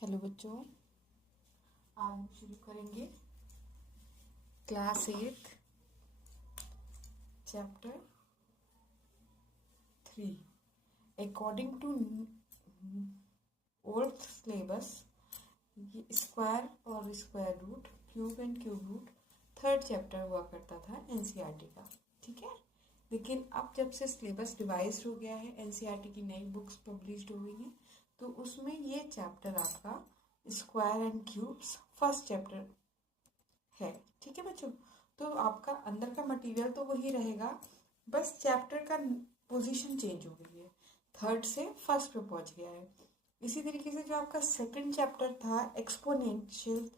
Hello बच्चों, आज हम शुरू करेंगे class 8 chapter 3 according to old syllabus. ये स्क्वायर और square root, cube and cube root third chapter हुआ करता था एनसीईआरटी का। ठीक है, लेकिन अब जब से सिलेबस रिवाइज हो गया है, एनसीईआरटी की नई बुक्स पब्लिश हो गई हैं, तो उसमें ये चैप्टर आपका square and cubes first chapter है। ठीक है बच्चों, तो आपका अंदर का मटेरियल तो वही रहेगा, बस चैप्टर का पोजीशन चेंज हो गई है, थर्ड से फर्स्ट पे पहुंच गया है। इसी तरीके से जो आपका सेकंड चैप्टर था exponential,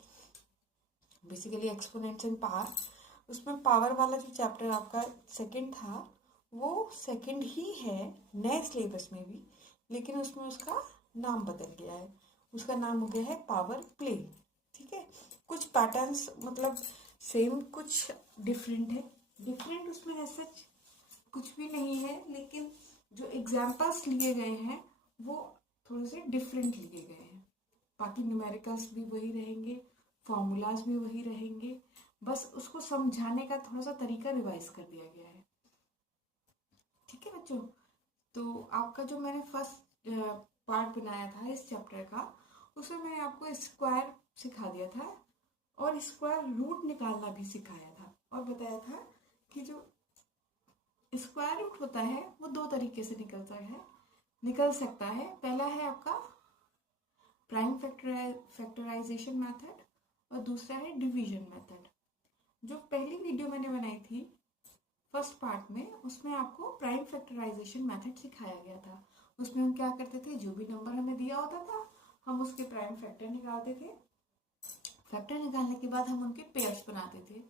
basically exponents and power, उसमें पावर वाला जो चैप्टर आपका सेकंड था वो सेकंड ही है नए सिलेबस में भी, लेकिन उसमें उसका नाम बदल गया है। उसका नाम हो गया है पावर प्ले। ठीक है, कुछ पैटर्न्स मतलब सेम, कुछ डिफरेंट है। डिफरेंट उसमें ऐसा कुछ भी नहीं है, लेकिन जो एग्जाम्पल्स लिए गए हैं वो थोड़े से डिफरेंट लिए गए हैं। बाकी न्यूमेरिकल्स भी वही रहेंगे, फॉर्मूलाज भी वही रहेंगे, बस उसको समझाने का थोड़ा सा तरीका रिवाइज कर दिया गया है। ठीक है बच्चों, तो आपका जो मैंने फर्स्ट पार्ट बनाया था इस चैप्टर का, उसमें मैंने आपको स्क्वायर सिखा दिया था और स्क्वायर रूट निकालना भी सिखाया था, और बताया था कि जो स्क्वायर रूट होता है वो दो तरीके से निकल सकता है। पहला है आपका प्राइम फैक्टराइजेशन मेथड और दूसरा है डिवीजन मेथड। जो पहली वीडियो मैंने बनाई थी फर्स्ट पार्ट में, उसमें आपको प्राइम फैक्टराइजेशन मेथड सिखाया गया था। उसमें हम क्या करते थे, जो भी नंबर हमें दिया होता था हम उसके प्राइम फैक्टर निकालते थे। फैक्टर निकालने के बाद हम उनके पेयर्स बनाते थे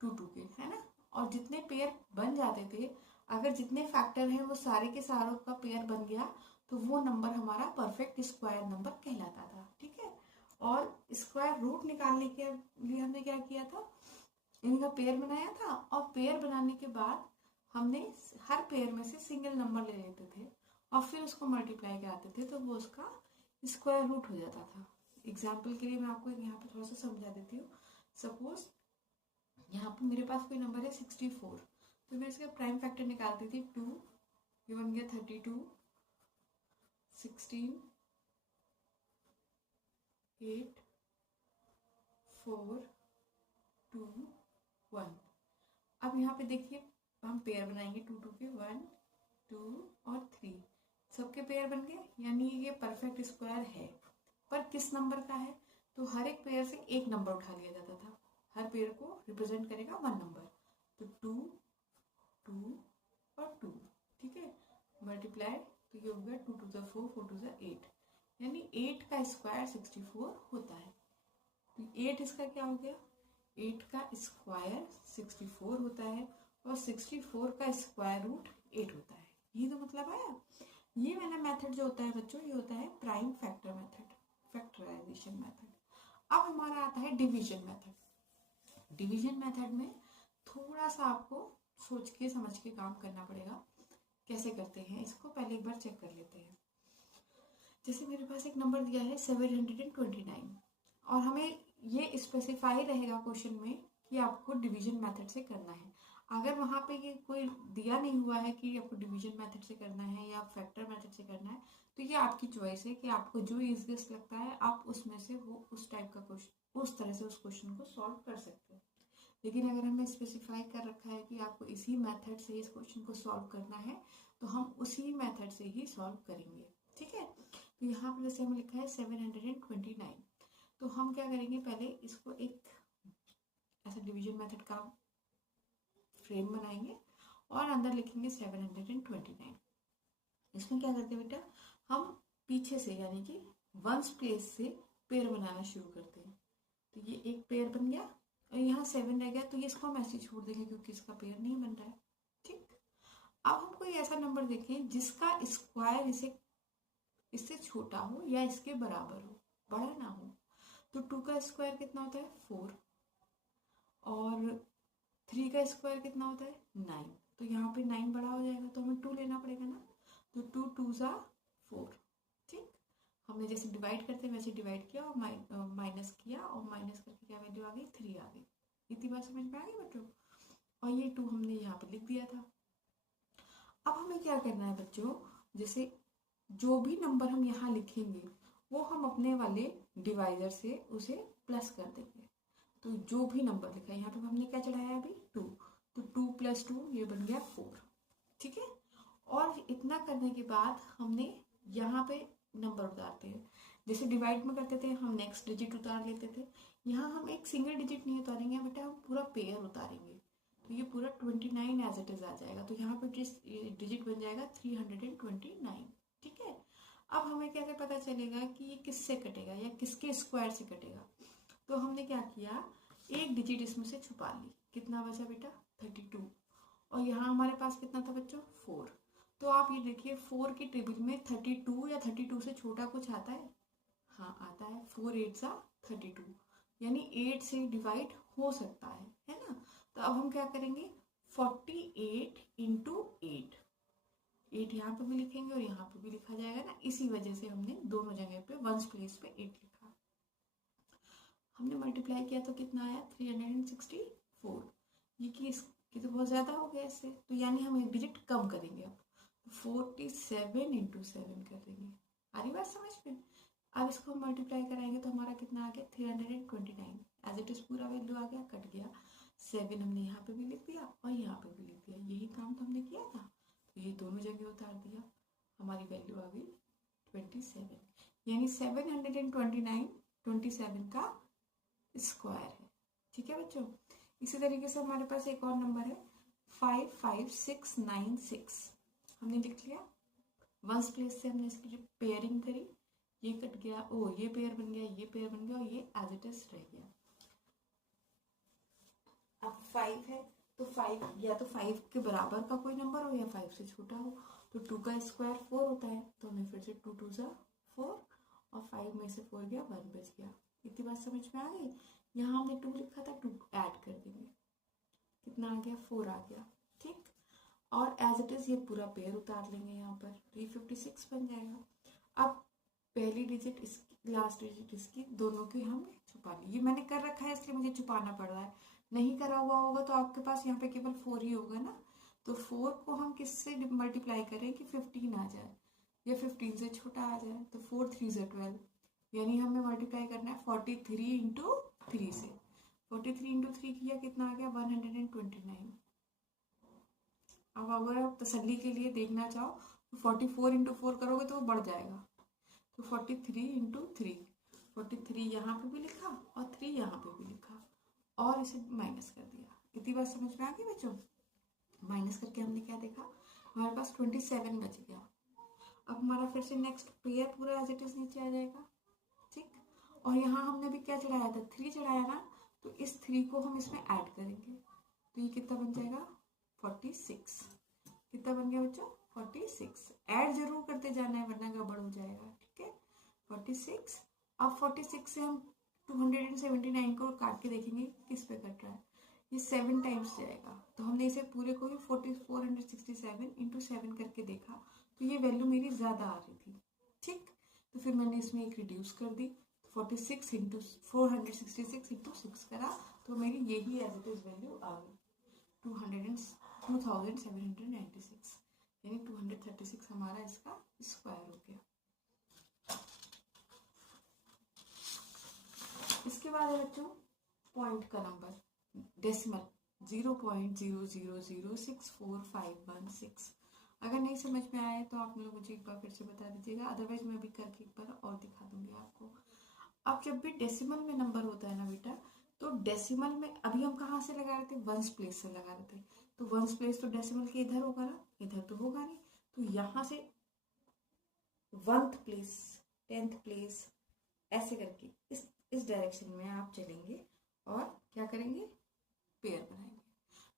टू के, है ना। और जितने पेयर बन जाते थे, अगर जितने फैक्टर हैं वो सारे के सारों का पेयर बन गया, तो वो नंबर हमारा परफेक्ट स्क्वायर नंबर कहलाता था। ठीक है, और स्क्वायर रूट निकालने के लिए हमने क्या किया था, इनका पेयर बनाया था, और पेयर बनाने के बाद हमने हर पेयर में से सिंगल नंबर ले लेते थे और फिर उसको मल्टीप्लाई कराते थे, तो वो उसका स्क्वायर रूट हो जाता था। एग्जाम्पल के लिए मैं आपको यहाँ पे थोड़ा सा समझा देती हूँ। सपोज यहाँ पे मेरे पास कोई नंबर है 64, तो मैं इसका प्राइम फैक्टर निकालती थी 2, ये बन गया 32, 16, 8, 4, 2, 1। अब यहाँ पे देखिए हम पेयर बनाएंगे टू के, 1, 2 और 3, सबके पेयर बन गए, यानी ये परफेक्ट स्क्वायर है। पर किस नंबर का है, तो हर एक पेयर से एक नंबर उठा लिया जाता था, हर पेयर को रिप्रेजेंट करेगा 1 नंबर, तो 2, 2 और 2। ठीक है, मल्टीप्लाई, तो ये हो गया 2 2 4, 4 2 8, यानी 8 का स्क्वायर 64 होता है। तो 8 इसका क्या हो गया, 8 का स्क्वायर 64 होता है, और 64 का स्क्वायर रूट 8 होता है। ये तो मतलब आया। ये वाला मेथड जो होता है बच्चों, ये होता है prime factor method, factorization method. अब हमारा आता है डिवीजन मेथड। डिवीजन मेथड में थोड़ा सा आपको सोच के समझ के काम करना पड़ेगा। कैसे करते हैं इसको पहले एक बार चेक कर लेते हैं। जैसे मेरे पास एक नंबर दिया है 729, और हमें ये स्पेसिफाई रहेगा क्वेश्चन में कि आपको डिवीजन मेथड से करना है। अगर वहाँ पे ये कोई दिया नहीं हुआ है कि आपको डिवीजन मेथड से करना है या फैक्टर मेथड से करना है, तो ये आपकी चॉइस है कि आपको जो इजीएस्ट लगता है आप उसमें से वो उस टाइप का क्वेश्चन, उस तरह से उस क्वेश्चन को सॉल्व कर सकते हो। लेकिन अगर हमें स्पेसिफाई कर रखा है कि आपको इसी मेथड से इस क्वेश्चन को सॉल्व करना है, तो हम उसी मेथड से ही सॉल्व करेंगे। ठीक है, तो यहाँ पर जैसे हमें लिखा है 729, तो हम क्या करेंगे, पहले इसको एक ऐसा डिवीजन मेथड का फ्रेम बनाएंगे और अंदर लिखेंगे 729। इसमें क्या करते हैं बेटा, हम पीछे से यानी कि वंस प्लेस से पेयर बनाना शुरू करते हैं। तो ये एक पेयर बन गया और यहाँ 7 रह गया, तो ये इसको हम ऐसे छोड़ देंगे क्योंकि इसका पेयर नहीं बन रहा है। ठीक, अब हम कोई ऐसा नंबर देखें जिसका स्क्वायर इससे छोटा हो या इसके बराबर हो, बड़ा ना हो। तो 2 का स्क्वायर कितना होता है 4, और 3 का स्क्वायर कितना होता है 9, तो यहाँ पे 9 बड़ा हो जाएगा, तो हमें 2 लेना पड़ेगा ना। तो 2 2 ज़ा 4। ठीक, हम हमने जैसे डिवाइड करते हैं वैसे डिवाइड किया और माइनस किया, और माइनस करके क्या वैल्यू आ गई, 3 आ गई। इतनी बात समझ में आ गई बच्चों। और ये 2 हमने यहाँ पे लिख दिया था। अब हमें क्या करना है बच्चों, जैसे जो भी नंबर हम यहाँ लिखेंगे वो हम अपने वाले डिवाइजर से उसे प्लस कर देंगे। तो जो भी नंबर लिखा है यहाँ पे हमने क्या चढ़ाया अभी, 2, तो 2 + 2 ये बन गया 4, ठीक है। और इतना करने के बाद हमने यहाँ पे नंबर उतारते हैं, जैसे डिवाइड में करते थे हम नेक्स्ट डिजिट उतार लेते थे, यहाँ हम एक सिंगल डिजिट नहीं उतारेंगे बेटा, हम पूरा पेयर उतारेंगे। तो ये पूरा 29 एज इट इज आ जाएगा। तो यहाँ पे डिजिट बन जाएगा 329, ठीक है। अब हमें कैसे पता चलेगा कि ये किससे कटेगा या किसके स्क्वायर से कटेगा। तो हमने क्या किया, एक डिजिट इसमें से छुपा ली, कितना बचा बेटा 32, और यहाँ हमारे पास कितना था बच्चों 4। तो आप ये देखिए 4 की टेबल में 32 या 32 से छोटा कुछ आता है, हाँ आता है, 4 8 32, यानी 8 से डिवाइड हो सकता है ना। तो अब हम क्या करेंगे, 48 × 8, 8 यहाँ पे भी लिखेंगे और यहाँ पे भी लिखा जाएगा ना, इसी वजह से हमने दोनों जगह पे वंस प्लेस पे 8 लिखा। हमने मल्टीप्लाई किया तो कितना आया 364, ये तो बहुत ज़्यादा हो गया इससे, तो यानी हम एक डिजिट कम करेंगे। अब 47 × 7 कर देंगे। आ रही बात समझ में। अब इसको हम मल्टीप्लाई कराएंगे तो हमारा कितना आ गया 329, एज इट इज पूरा वैल्यू आ गया, कट गया 7 हमने यहाँ पे भी लिख दिया और यहाँ पे भी लिख दिया, यही काम तो हमने किया था। तो ये दोनों जगह उतार दिया, हमारी वैल्यू आ गई 27, यानी 729 27 का स्क्वायर है, ठीक है बच्चों। इसी तरीके से हमारे पास एक और नंबर है 55696, हमने लिख लिया, वंस प्लेस से हमने इसकी जो पेयरिंग करी, ये कट गया, ओ ये पेयर बन गया, ये पेयर बन गया, और ये एज इट इज रह गया। अब 5 है तो 5 या तो 5 के बराबर का कोई नंबर हो या 5 से छोटा हो, तो 2 का स्क्वायर 4 होता है, तो हमें फिर से 2 2 4 और 5 में से 4 गया, 1 बच गया। इतनी बात समझ में आ गई। यहाँ हमने 2 लिखा था, 2 ऐड कर देंगे, कितना आ गया 4 आ गया, ठीक। और एज इट इज ये पूरा पेयर उतार लेंगे यहाँ पर, 356 बन जाएगा। अब पहली डिजिट इसकी, लास्ट डिजिट इसकी, दोनों की हमने छुपा ली। ये मैंने कर रखा है इसलिए मुझे छुपाना पड़ रहा है, नहीं करा हुआ होगा तो आपके पास यहाँ पे केवल 4 ही होगा ना। तो 4 को हम किससे मल्टीप्लाई करें कि 15 आ जाए या 15 से छोटा आ जाए, तो 4 3 12, यानी हमें मल्टीप्लाई करना है 43 × 3 से। 43 × 3 किया, कितना आ गया 129। अब अगर आप तसल्ली के लिए देखना चाहो तो 44 × 4 करोगे तो वो बढ़ जाएगा, तो 43 × 3, 43 यहाँ पे भी लिखा और 3 यहाँ पे भी लिखा और इसे माइनस कर दिया। इतनी बात समझ में आ गई बच्चों। माइनस करके हमने क्या देखा, हमारे पास 27 बच गया। अब हमारा फिर से नेक्स्ट पेयर पूरा एज इट इज नीचे आ जाएगा, ठीक। और यहाँ हमने भी क्या चढ़ाया था, 3 चढ़ाया ना, तो इस 3 को हम इसमें ऐड करेंगे, तो ये कितना बन जाएगा 46। कितना बन गया बच्चों 46। ऐड जरूर करते जाना है वरना गड़बड़ हो जाएगा, ठीक है 46। अब 46 से हम 279 को काट के देखेंगे किस पे कट रहा है, ये 7 टाइम्स जाएगा, तो हमने इसे पूरे को ही 467 × 7 करके देखा, तो ये वैल्यू मेरी ज़्यादा आ रही थी, ठीक। तो फिर मैंने इसमें एक रिड्यूस कर दी, 46 × 466 × 6 करा, तो मेरी यही एज इट इज वैल्यू आ गई 2796, यानी 236 हमारा इसका स्क्वायर हो गया। इसके बाद है बच्चों पॉइंट का नंबर, डेसिमल 0.000645116। अगर नहीं समझ में आए तो आप लोग मुझे एक बार फिर से बता दीजिएगा, अदरवाइज मैं भी करके एक बार और दिखा दूंगी आपको। अब जब भी डेसिमल में नंबर होता है ना बेटा, तो डेसिमल में अभी हम कहाँ से लगा रहे थे, वंस प्लेस से लगा रहे थे, तो वंस प्लेस तो डेसिमल के इधर होगा ना, इधर तो होगा नहीं, तो यहाँ से 1th प्लेस 10th प्लेस ऐसे करके इस डायरेक्शन में आप चलेंगे और क्या करेंगे, पेयर बनाएंगे।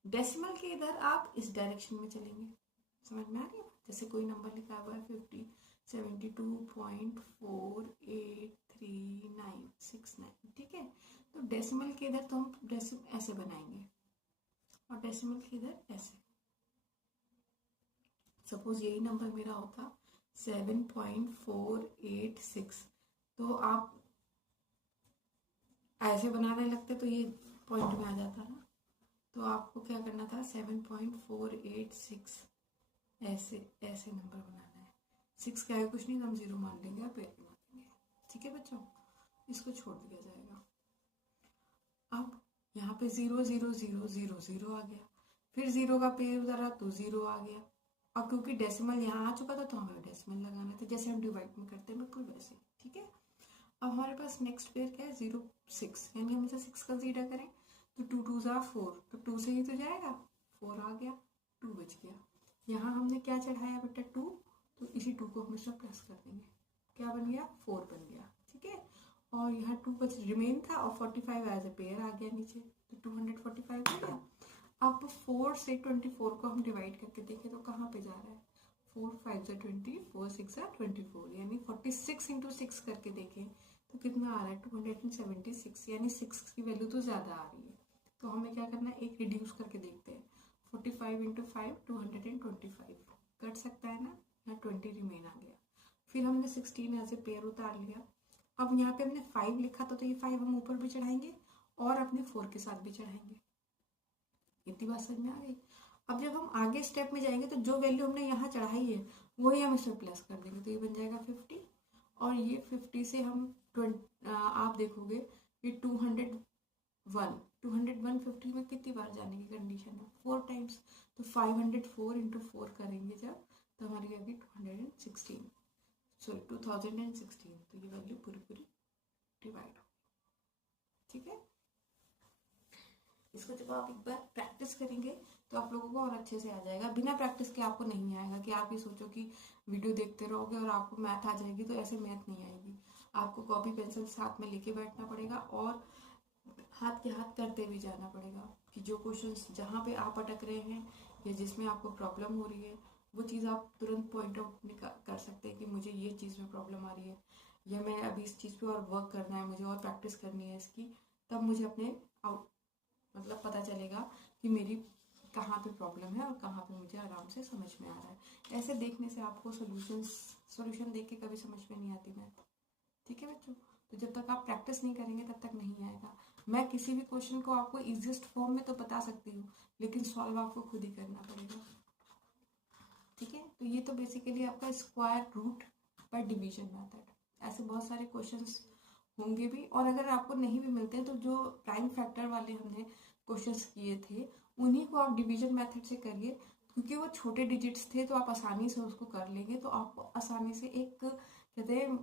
डेसिमल के इधर आप इस डायरेक्शन में चलेंगे, समझ में आ गया। जैसे कोई नंबर लिखा हुआ है 72.483969, ठीक है, तो डेसिमल के इधर तो हम डेसिमल ऐसे बनाएंगे और डेसिमल के इधर ऐसे। सपोज यही नंबर मेरा होता 7.486, तो आप ऐसे बनाने लगते तो ये पॉइंट में आ जाता ना। तो आपको क्या करना था, 7.486 ऐसे ऐसे नंबर बनाना है। 6 का है कुछ नहीं, तो हम 0 मान लेंगे और पेयर बना देंगे। ठीक है बच्चों, इसको छोड़ दिया जाएगा। अब यहाँ पे 0 0 0 0 0 आ गया, फिर 0 का पेयर उतारा तो 0 आ गया। अब क्योंकि डेसिमल यहाँ आ चुका था तो हमें डेसिमल लगाना था, जैसे हम डिवाइड में करते हैं बिल्कुल वैसे। ठीक है, अब हमारे पास नेक्स्ट पेयर क्या है, 0 6, यानी हम इसे 6 कंसीडर करें तो 2 2 ज़ा 4, तो 2 से ही तो जाएगा, 4 आ गया, 2 बच गया। यहाँ हमने क्या चढ़ाया बेटा, 2, तो इसी 2 को हम इसमें प्लस कर देंगे, क्या बन गया, 4 बन गया। ठीक है, और यहाँ 2 बच रिमेन था और 45 एज ए पेयर आ गया नीचे, तो 245 हो गया। अब 4 से 24 को हम डिवाइड करके देखें तो कहाँ पे जा रहा है, 4 5 ज़ा 20, 4 6 ज़ा 24, यानी 46 इंटू 6 करके देखें तो कितना आ रहा है, 276, यानी 6 की वैल्यू तो ज़्यादा आ रही है। तो हमें क्या करना है, एक रिड्यूस करके देखते हैं। 45 इंटू 5 225 कट सकता है ना, यहाँ 20 रिमेन आ गया। फिर हमने 16 ऐसे पेयर उतार लिया। अब यहाँ पे हमने 5 लिखा था तो ये 5 हम ऊपर भी चढ़ाएंगे और अपने 4 के साथ भी चढ़ाएंगे। इतनी बात समझ में आ गई। अब जब हम आगे स्टेप में जाएंगे तो जो वैल्यू हमने यहाँ चढ़ाई है वही हम इसमें प्लस कर देंगे, तो ये बन जाएगा 50। और ये 50 से हम आप देखोगे ये 201 50 में कितनी बार जाने की कंडीशन है, 4 टाइम्स। तो 504 इंटू 4 करेंगे जब, तो हमारी आएगी 2016, तो ये वैल्यू पूरी पूरी डिवाइड हो। ठीक है, इसको जब आप एक बार प्रैक्टिस करेंगे तो आप लोगों को और अच्छे से आ जाएगा। बिना प्रैक्टिस के आपको नहीं आएगा कि आप ये सोचो कि वीडियो देखते रहोगे और आपको मैथ आ जाएगी, तो ऐसे मैथ नहीं आएगी। आपको कॉपी पेंसिल साथ में लेके बैठना पड़ेगा और हाथ के हाथ करते भी जाना पड़ेगा कि जो क्वेश्चंस जहाँ पे आप अटक रहे हैं या जिसमें आपको प्रॉब्लम हो रही है वो चीज़ आप तुरंत पॉइंट आउट कर सकते हैं कि मुझे ये चीज़ में प्रॉब्लम आ रही है या मैं अभी इस चीज़ पे और वर्क करना है, मुझे और प्रैक्टिस करनी है इसकी, तब मुझे अपने मतलब पता चलेगा कि मेरी कहाँ पे प्रॉब्लम है और कहाँ पे मुझे आराम से समझ में आ रहा है। ऐसे देखने से आपको सॉल्यूशन देख के कभी समझ में नहीं आती मैथ। ठीक है बच्चों, तो जब तक आप प्रैक्टिस नहीं करेंगे तब तक नहीं आएगा। मैं किसी भी क्वेश्चन को आपको इजिएस्ट फॉर्म में तो बता सकती हूँ, लेकिन सॉल्व आपको खुद ही करना पड़ेगा। ठीक है, तो ये तो बेसिकली आपका स्क्वायर रूट पर डिवीजन मेथड। ऐसे बहुत सारे क्वेश्चंस होंगे भी, और अगर आपको नहीं भी मिलते हैं तो जो प्राइम फैक्टर वाले हमने क्वेश्चंस किए थे उन्हीं को आप डिवीजन मेथड से करिए, क्योंकि वो छोटे डिजिट्स थे तो आप आसानी से उसको कर लेंगे। तो आपको आसानी से एक कहते हैं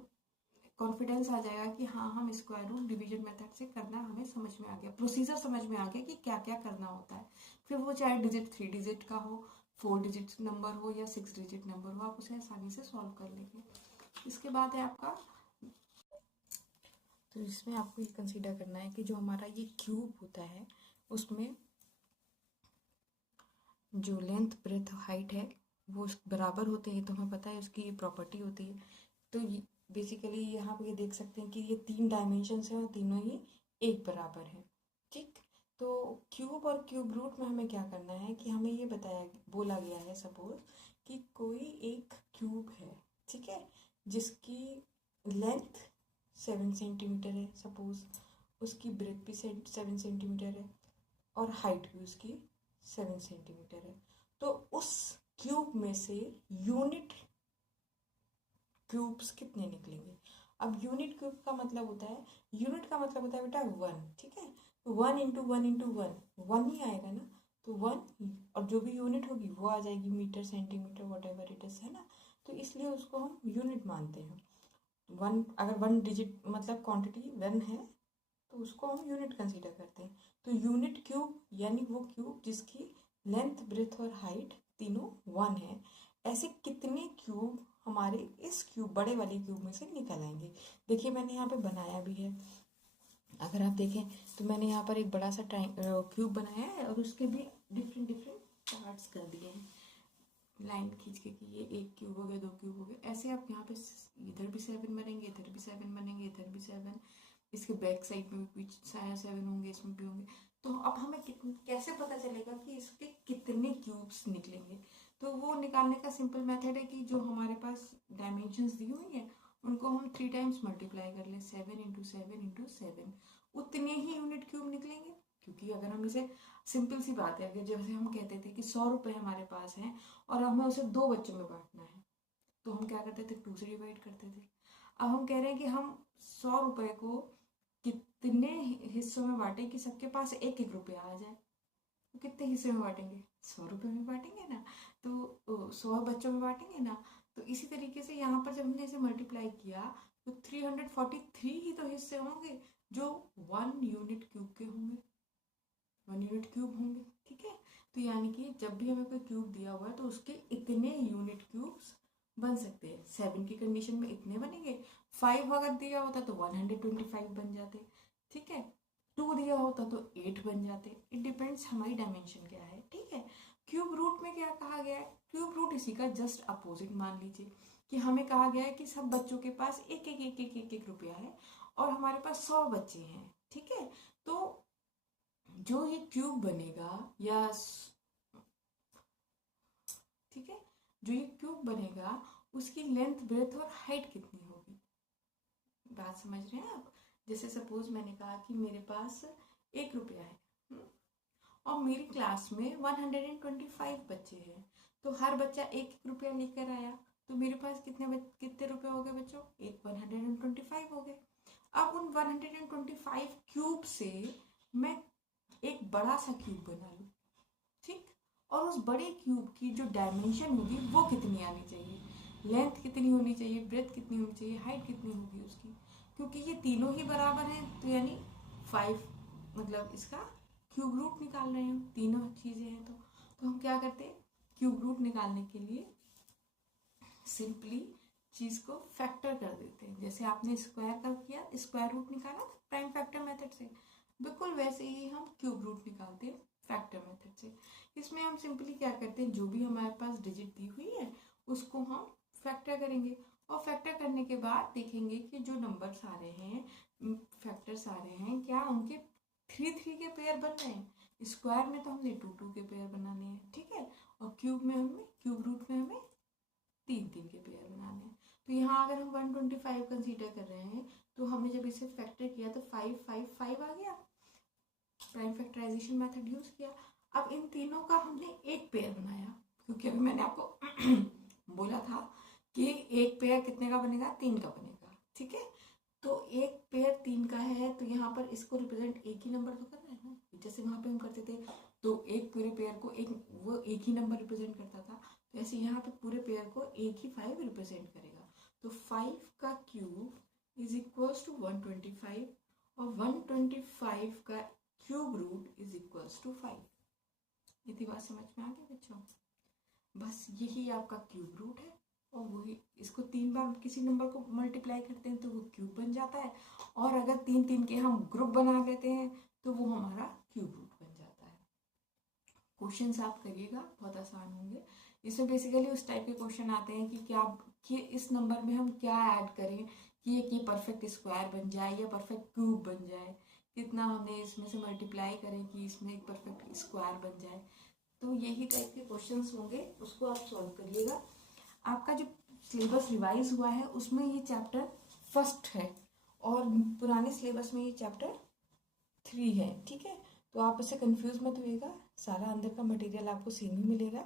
कॉन्फिडेंस आ जाएगा कि हाँ हम स्क्वायर रूट डिवीजन मेथड से करना हमें समझ में आ गया, प्रोसीजर समझ में आ गया कि क्या क्या करना होता है। फिर वो चाहे डिजिट 3 डिजिट का हो, 4 डिजिट नंबर हो या 6 डिजिट नंबर हो, आप उसे आसानी से सॉल्व कर लेंगे। इसके बाद है आपका, तो इसमें आपको ये कंसीडर करना है कि जो हमारा ये क्यूब होता है उसमें जो लेंथ ब्रेथ हाइट है वो बराबर होते हैं, तो हमें पता है उसकी ये प्रॉपर्टी होती है। तो बेसिकली यहाँ पे ये देख सकते हैं कि ये 3 डायमेंशंस हैं और तीनों ही एक बराबर है। ठीक, तो क्यूब और क्यूब रूट में हमें क्या करना है कि हमें ये बोला गया है सपोज कि कोई एक क्यूब है, ठीक है, जिसकी लेंथ 7 सेंटीमीटर है सपोज, उसकी ब्रेथ भी 7 सेंटीमीटर है और हाइट भी उसकी 7 सेंटीमीटर है। तो उस क्यूब में से यूनिट क्यूब्स कितने निकलेंगे। अब यूनिट क्यूब का मतलब होता है, यूनिट का मतलब होता है बेटा 1, ठीक है, तो 1 इंटू 1 इंटू 1 ही आएगा ना, तो 1 और जो भी यूनिट होगी वो आ जाएगी metre centimetre whatever it is, है ना। तो इसलिए उसको हम यूनिट मानते हैं। 1 अगर 1 डिजिट मतलब क्वांटिटी 1 है तो उसको हम यूनिट कंसीडर करते हैं। तो यूनिट क्यूब यानी वो क्यूब जिसकी लेंथ ब्रेथ और हाइट तीनों 1 है। ऐसे कितने क्यूब हमारे इस क्यूब बड़े वाले क्यूब में से निकल आएंगे। देखिए मैंने यहाँ पे बनाया भी है, अगर आप देखें तो मैंने यहाँ पर एक बड़ा सा क्यूब बनाया है और उसके भी डिफरेंट डिफरेंट पार्ट्स कर दिए हैं लाइन खींच के कि ये 1 क्यूब हो गया, 2 क्यूब हो गए। ऐसे आप यहाँ पे इधर भी 7 बनेंगे, इधर भी 7 बनेंगे, इधर भी 7, इसके बैक साइड में भी 7 होंगे, इसमें भी होंगे। तो अब हमें कैसे पता चलेगा कि इसके कितने क्यूब्स निकलेंगे। तो वो निकालने का सिंपल मेथड है कि जो हमारे पास डायमेंशंस दी हुई है उनको हम 3 टाइम्स मल्टीप्लाई कर लें, 7 इंटू 7 इंटू 7, उतने ही यूनिट क्यूब निकलेंगे। क्योंकि अगर हम इसे, सिंपल सी बात है, अगर जैसे हम कहते थे कि 100 रुपये हमारे पास हैं और हमें उसे 2 बच्चों में बांटना है, तो हम क्या करते थे, 2 से डिवाइड करते थे। अब हम कह रहे हैं कि हम 100 रुपये को कितने हिस्सों में बांटें कि सबके पास 1-1 रुपया आ जाए। तो कितने हिस्से में बांटेंगे, 100 रुपये में बांटेंगे ना, तो 100 बच्चों में बांटेंगे ना। तो इसी तरीके से यहाँ पर जब हमने इसे मल्टीप्लाई किया तो 343 ही तो हिस्से होंगे जो 1 यूनिट क्यूब के होंगे, 1 यूनिट क्यूब होंगे। ठीक है, तो यानी कि जब भी हमें कोई क्यूब दिया हुआ है तो उसके इतने यूनिट क्यूब्स बन सकते हैं। 7 की कंडीशन में इतने बनेंगे, 5 अगर दिया होता तो 125 बन जाते। ठीक है, 2 दिया होता तो 8 बन जाते। इट डिपेंड्स हमारी डायमेंशन क्या है। ठीक है, क्यूब रूट में क्या कहा गया है, क्यूब रूट इसी का जस्ट अपोजिट मान लीजिए कि हमें कहा गया है कि सब बच्चों के पास 1-1 रुपया है और हमारे पास 100 बच्चे हैं। ठीक है, तो जो ये क्यूब बनेगा या ठीक है, जो ये क्यूब बनेगा उसकी लेंथ, ब्रेथ और हाइट कितनी होगी, बात समझ रहे हैं आप। जैसे सपोज मैंने कहा कि मेरे पास 1 रुपया है और मेरी क्लास में 125 बच्चे हैं, तो हर बच्चा 1-1 रुपया लेकर आया, तो मेरे पास कितने रुपए हो गए बच्चों, 125 हो गए। अब उन 125 क्यूब से मैं एक बड़ा सा क्यूब बना लूँ। ठीक, और उस बड़े क्यूब की जो डायमेंशन होगी वो कितनी आनी चाहिए, लेंथ कितनी होनी चाहिए, ब्रेथ कितनी होनी चाहिए, हाइट कितनी होगी उसकी, क्योंकि ये तीनों ही बराबर हैं, तो यानी 5, मतलब इसका क्यूब रूट निकाल रहे हैं, तीनों चीज़ें हैं। तो हम क्या करते हैं, क्यूब रूट निकालने के लिए सिंपली चीज़ को फैक्टर कर देते हैं। जैसे आपने स्क्वायर का किया, स्क्वायर रूट निकाला प्राइम फैक्टर मेथड से, बिल्कुल वैसे ही हम क्यूब रूट निकालते हैं फैक्टर मेथड से। इसमें हम सिंपली क्या करते हैं, जो भी हमारे पास डिजिट दी हुई है उसको हम फैक्टर करेंगे और फैक्टर करने के बाद देखेंगे कि जो नंबर्स आ रहे हैं, फैक्टर्स आ रहे हैं, क्या उनके 3-3 के पेयर बन रहे हैं। स्क्वायर में तो हमने 2-2 के पेयर बनाने हैं। ठीक है, और क्यूब में हमें, क्यूब रूट में हमें 3-3 के पेयर बनाने हैं। तो यहाँ अगर हम 125 कंसीडर कर रहे हैं तो हमने जब इसे फैक्टर किया तो 5-5-5 आ गया, प्राइम फैक्टराइजेशन मेथड यूज किया। अब इन तीनों का हमने एक पेयर बनाया, क्योंकि अभी मैंने आपको बोला था कि एक पेयर कितने का बनेगा, 3 का बनेगा। ठीक है, तो एक पेयर 3 का है, तो यहाँ पर इसको रिप्रेजेंट एक ही नंबर तो करना है ना, जैसे वहाँ पे हम करते थे तो एक पूरे पेयर को वो एक ही नंबर रिप्रेजेंट करता था, तो ऐसे यहाँ पे पूरे पेयर को एक ही 5 रिप्रेजेंट करेगा। तो 5 का क्यूब इज इक्वल्स टू 125 और 125 का cube root is equals to 5। इतनी बात समझ में आ गई बच्चों, बस यही आपका क्यूब रूट है। और वही, इसको 3 बार किसी नंबर को मल्टीप्लाई करते हैं तो वो क्यूब बन जाता है, और अगर 3-3 के हम ग्रुप बना लेते हैं तो वो हमारा क्यूब रूट बन जाता है। क्वेश्चंस आप करिएगा, बहुत आसान होंगे। इसमें बेसिकली उस टाइप के क्वेश्चन आते हैं कि क्या, कि इस नंबर में हम क्या ऐड करें कि ये परफेक्ट स्क्वायर बन जाए या परफेक्ट क्यूब बन जाए, कितना हमने इसमें से मल्टीप्लाई करें कि इसमें एक परफेक्ट स्क्वायर बन जाए। तो यही टाइप के क्वेश्चंस होंगे, उसको आप सॉल्व करिएगा। आपका जो सिलेबस रिवाइज हुआ है उसमें ये चैप्टर फर्स्ट है और पुराने सिलेबस में ये चैप्टर 3 है। ठीक है, तो आप इससे कंफ्यूज मत होइएगा, सारा अंदर का मटेरियल आपको सेम ही मिलेगा।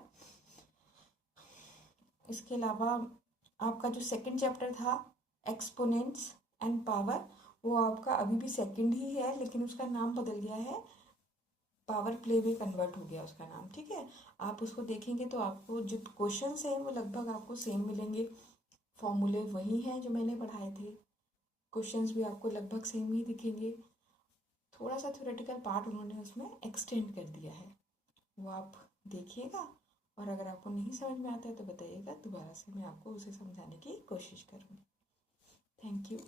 इसके अलावा आपका जो सेकंड चैप्टर था एक्सपोनेंट्स एंड पावर, वो आपका अभी भी सेकंड ही है, लेकिन उसका नाम बदल गया है, पावर प्ले में कन्वर्ट हो गया उसका नाम। ठीक है, आप उसको देखेंगे तो आपको जो क्वेश्चंस हैं वो लगभग आपको सेम मिलेंगे, फॉर्मूले वही हैं जो मैंने पढ़ाए थे, क्वेश्चंस भी आपको लगभग सेम ही दिखेंगे। थोड़ा सा थ्योरेटिकल पार्ट उन्होंने उसमें एक्सटेंड कर दिया है, वो आप देखिएगा, और अगर आपको नहीं समझ में आता है तो बताइएगा, दोबारा से मैं आपको उसे समझाने की कोशिश करूँगी। Thank you.